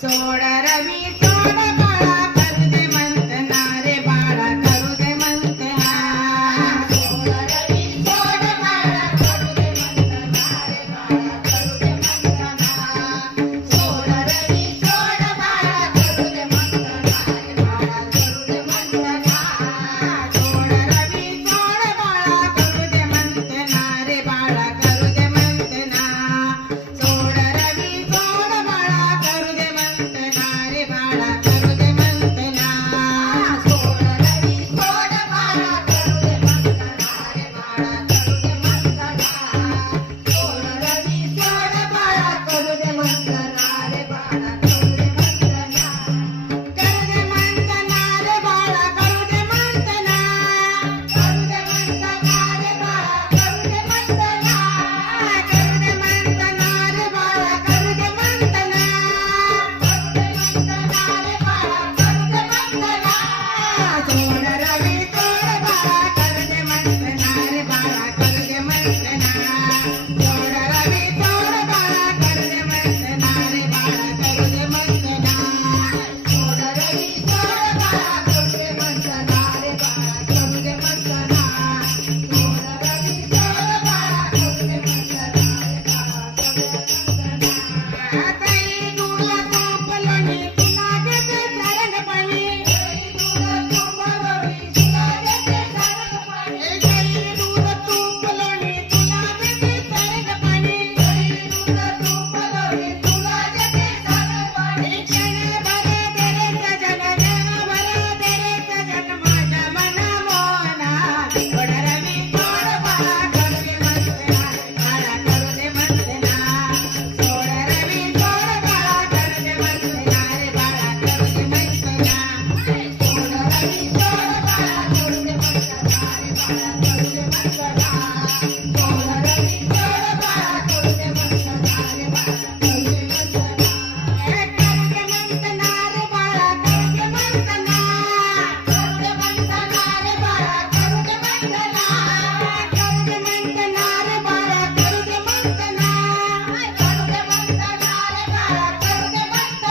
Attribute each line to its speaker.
Speaker 1: சோழரவி